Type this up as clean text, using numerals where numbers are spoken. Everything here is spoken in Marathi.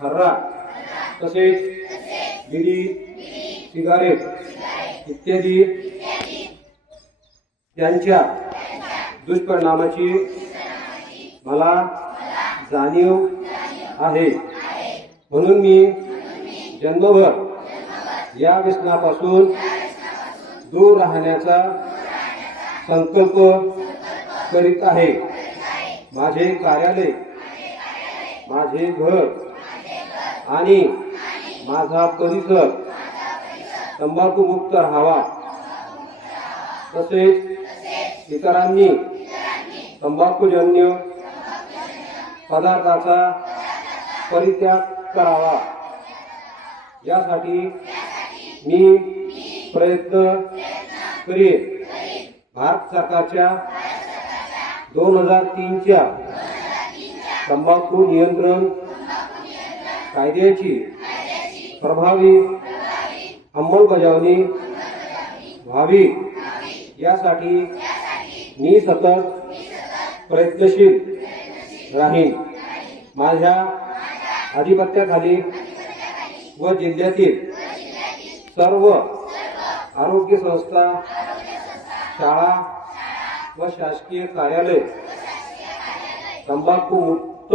खर्रा तसेच बिडी सिगारेट इत्यादी त्यांच्या दुष्परिणामाची मला जाणीव आहे। म्हणून मी जन्मभर या व्यसनापासून दूर राहण्याचा संकल्प करीत आहे। माझे कार्यालय, माझे घर आणि माझा परिसर तंबाखूमुक्त राहावा, तसेच इतरांनी तंबाखूजन्य पदार्थाचा परित्याग करावा यासाठी मी प्रयत्न करेन। भारत सरकारच्या 2003च्या तंबाखू नियंत्रण कायद्याची प्रभावी अंमलबजावणी व्हावी यासाठी मी सतत प्रयत्नशील राहीन। माझ्या अधिपत्याखाली व जिल्ह्यातील सर्व आरोग्य संस्था, शाळा व शासकीय कार्यालय तंबाखू मुक्त